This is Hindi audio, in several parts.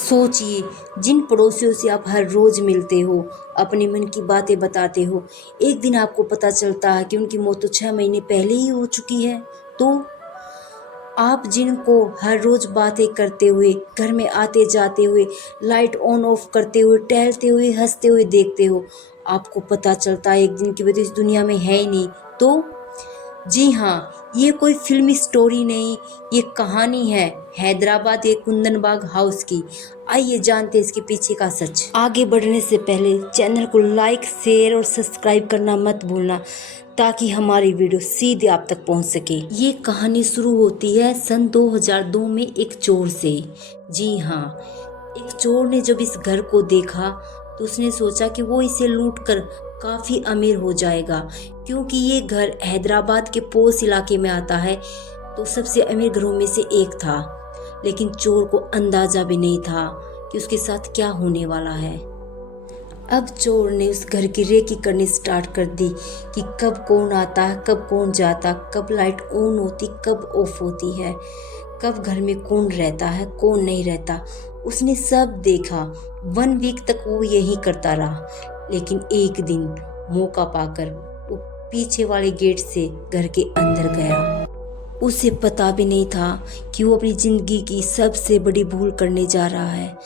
सोचिए, जिन पड़ोसियों से आप हर रोज मिलते हो, अपने मन की बातें बताते हो, एक दिन आपको पता चलता है कि उनकी मौत तो 6 महीने पहले ही हो चुकी है। तो आप जिनको हर रोज बातें करते हुए, घर में आते जाते हुए, लाइट ऑन ऑफ करते हुए, टहलते हुए, हंसते हुए देखते हो, आपको पता चलता है एक दिन की वजह इस दुनिया में है ही नहीं। तो जी हाँ, ये कोई फ़िल्मी स्टोरी नहीं, ये कहानी है हैदराबाद के कुंदन बाग हाउस की। आइए जानते हैं इसके पीछे का सच। आगे बढ़ने से पहले चैनल को लाइक, शेयर और सब्सक्राइब करना मत भूलना, ताकि हमारी वीडियो सीधे आप तक पहुंच सके। ये कहानी शुरू होती है सन 2002 में एक चोर से। जी हाँ, एक चोर ने जब इस घर को देखा तो उसने सोचा कि वो इसे लूटकर काफ़ी अमीर हो जाएगा, क्योंकि ये घर हैदराबाद के पोश इलाके में आता है, तो सबसे अमीर घरों में से एक था। लेकिन चोर को अंदाजा भी नहीं था कि उसके साथ क्या होने वाला है। अब चोर ने उस घर की रेकी करनी स्टार्ट कर दी कि कब कौन आता है, कब कौन जाता, कब लाइट ऑन होती, कब ऑफ होती है, कब घर में कौन रहता है, कौन नहीं रहता। उसने सब देखा। 1 वीक तक वो यही करता रहा। लेकिन एक दिन मौका पाकर वो पीछे वाले गेट से घर के अंदर गया। उसे पता भी नहीं था कि वो अपनी जिंदगी की सबसे बड़ी भूल करने जा रहा है।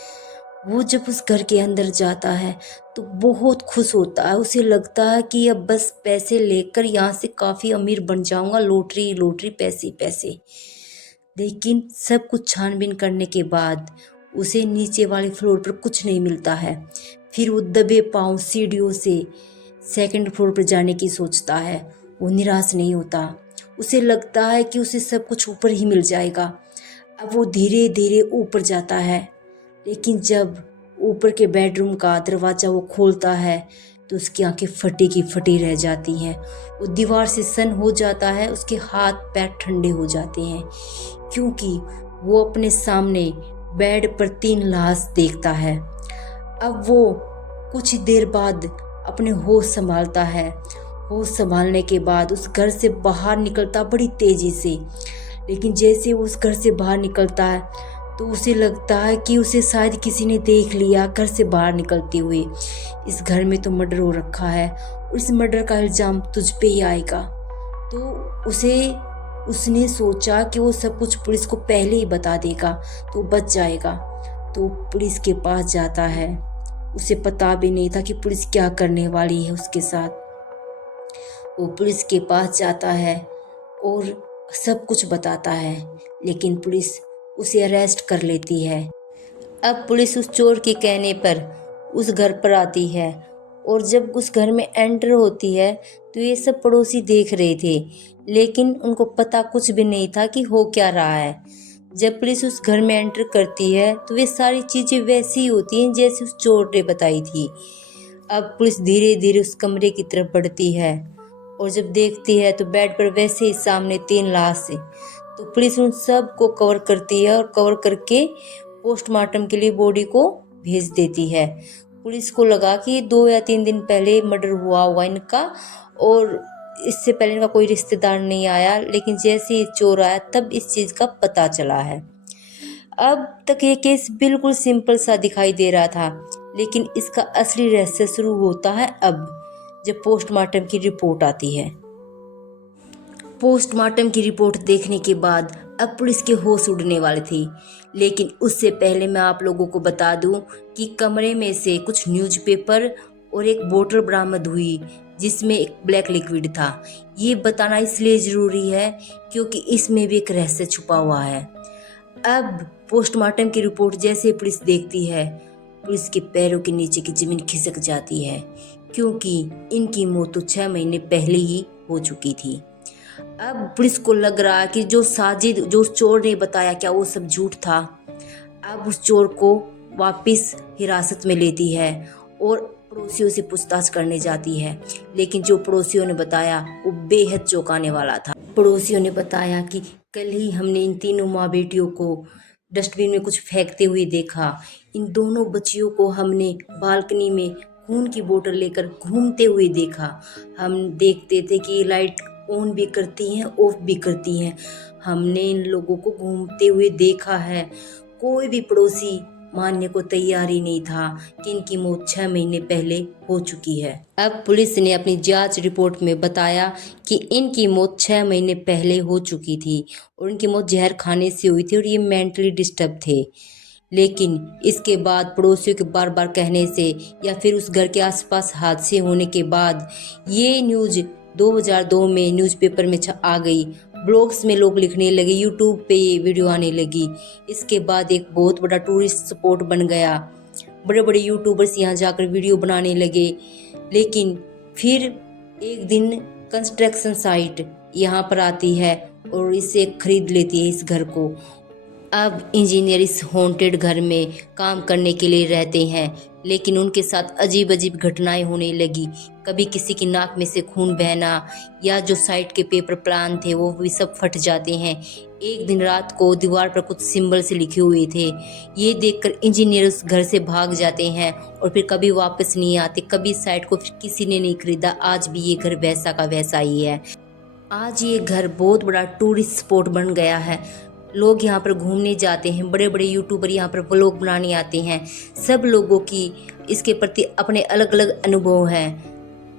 वो जब उस घर के अंदर जाता है तो बहुत खुश होता है। उसे लगता है कि अब बस पैसे लेकर यहाँ से काफ़ी अमीर बन जाऊंगा, लॉटरी लॉटरी, पैसे पैसे। लेकिन सब कुछ छानबीन करने के बाद उसे नीचे वाले फ्लोर पर कुछ नहीं मिलता है। फिर वो दबे पांव सीढ़ियों से सेकंड फ्लोर पर जाने की सोचता है। वो निराश नहीं होता। उसे लगता है कि उसे सब कुछ ऊपर ही मिल जाएगा। अब वो धीरे धीरे ऊपर जाता है। लेकिन जब ऊपर के बेडरूम का दरवाज़ा वो खोलता है तो उसकी आंखें फटी की फटी रह जाती हैं। वो दीवार से सन हो जाता है। उसके हाथ पैर ठंडे हो जाते हैं, क्योंकि वो अपने सामने बेड पर 3 लाश देखता है। अब वो कुछ ही देर बाद अपने होश संभालता है। होश संभालने के बाद उस घर से बाहर निकलता बड़ी तेजी से। लेकिन जैसे वो उस घर से बाहर निकलता है तो उसे लगता है कि उसे शायद किसी ने देख लिया घर से बाहर निकलते हुए। इस घर में तो मर्डर हो रखा है और इस मर्डर का इल्ज़ाम तुझ पे ही आएगा। तो उसने सोचा कि वो सब कुछ पुलिस को पहले ही बता देगा तो बच जाएगा। तो पुलिस के पास जाता है। उसे पता भी नहीं था कि पुलिस क्या करने वाली है उसके साथ। वो पुलिस के पास जाता है और सब कुछ बताता है, लेकिन पुलिस उसे अरेस्ट कर लेती है। अब पुलिस उस चोर के कहने पर उस घर पर आती है, और जब उस घर में एंटर होती है तो ये सब पड़ोसी देख रहे थे, लेकिन उनको पता कुछ भी नहीं था कि हो क्या रहा है। जब पुलिस उस घर में एंटर करती है तो वे सारी चीज़ें वैसी ही होती हैं जैसे उस चोर ने बताई थी। अब पुलिस धीरे धीरे उस कमरे की तरफ बढ़ती है और जब देखती है तो बेड पर वैसे ही सामने 3 लाश है। तो पुलिस उन सब को कवर करती है और कवर करके पोस्टमार्टम के लिए बॉडी को भेज देती है। पुलिस को लगा कि 2 या 3 दिन पहले मर्डर हुआ होगा इनका, और इससे पहले इनका कोई रिश्तेदार नहीं आया। लेकिन जैसे ही चोर आया तब इस चीज़ का पता चला है। अब तक ये केस बिल्कुल सिंपल सा दिखाई दे रहा था, लेकिन इसका असली रहस्य शुरू होता है अब, जब पोस्टमार्टम की रिपोर्ट आती है। पोस्टमार्टम की रिपोर्ट देखने के बाद अब पुलिस के होश उड़ने वाले थे। लेकिन उससे पहले मैं आप लोगों को बता दूं कि कमरे में से कुछ न्यूज़पेपर और एक बोतल बरामद हुई जिसमें एक ब्लैक लिक्विड था। ये बताना इसलिए ज़रूरी है क्योंकि इसमें भी एक रहस्य छुपा हुआ है। अब पोस्टमार्टम की रिपोर्ट जैसे पुलिस देखती है, पुलिस के पैरों के नीचे की ज़मीन खिसक जाती है, क्योंकि इनकी मौत तो 6 महीने पहले ही हो चुकी थी। अब पुलिस को लग रहा है कि जो साजिद, जो उस चोर ने बताया, क्या वो सब झूठ था। अब उस चोर को वापस हिरासत में लेती है और पड़ोसियों से पूछताछ करने जाती है। लेकिन जो पड़ोसियों ने बताया वो बेहद चौंकाने वाला था। पड़ोसियों ने बताया कि कल ही हमने इन तीनों माँ बेटियों को डस्टबिन में कुछ फेंकते हुए देखा। इन दोनों बच्चियों को हमने बालकनी में खून की बोतल लेकर घूमते हुए देखा। हम देखते थे कि लाइट ऑन भी करती हैं, ऑफ भी करती हैं। हमने इन लोगों को घूमते हुए देखा है। कोई भी पड़ोसी मानने को तैयार ही नहीं था कि इनकी मौत 6 महीने पहले हो चुकी है। अब पुलिस ने अपनी जांच रिपोर्ट में बताया कि इनकी मौत 6 महीने पहले हो चुकी थी और इनकी मौत जहर खाने से हुई थी और ये मेंटली डिस्टर्ब थे। लेकिन इसके बाद पड़ोसियों के बार बार कहने से या फिर उस घर के आसपास हादसे होने के बाद ये न्यूज़ 2002 में न्यूज़पेपर में आ गई, ब्लॉग्स में लोग लिखने लगे, यूट्यूब पे ये वीडियो आने लगी। इसके बाद एक बहुत बड़ा टूरिस्ट स्पॉट बन गया, बड़े बड़े यूट्यूबर्स यहाँ जाकर वीडियो बनाने लगे। लेकिन फिर एक दिन कंस्ट्रक्शन साइट यहाँ पर आती है और इसे खरीद लेती है इस घर को। अब इंजीनियर इस हॉन्टेड घर में काम करने के लिए रहते हैं, लेकिन उनके साथ अजीब अजीब घटनाएं होने लगी। कभी किसी की नाक में से खून बहना या जो साइट के पेपर प्लान थे वो भी सब फट जाते हैं। एक दिन रात को दीवार पर कुछ सिंबल से लिखे हुए थे, ये देखकर इंजीनियर उस घर से भाग जाते हैं और फिर कभी वापस नहीं आते। कभी साइट को किसी ने नहीं खरीदा। आज भी ये घर वैसा का वैसा ही है। आज ये घर बहुत बड़ा टूरिस्ट स्पॉट बन गया है। लोग यहाँ पर घूमने जाते हैं, बड़े बड़े यूट्यूबर यहाँ पर व्लॉग बनाने आते हैं। सब लोगों की इसके प्रति अपने अलग अलग अनुभव हैं।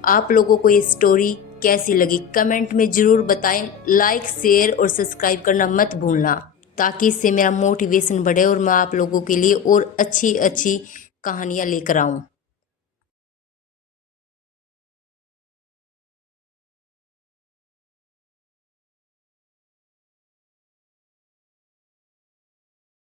आप लोगों को ये स्टोरी कैसी लगी कमेंट में ज़रूर बताएं। लाइक शेयर और सब्सक्राइब करना मत भूलना, ताकि इससे मेरा मोटिवेशन बढ़े और मैं आप लोगों के लिए और अच्छी अच्छी कहानियाँ लेकर आऊँ।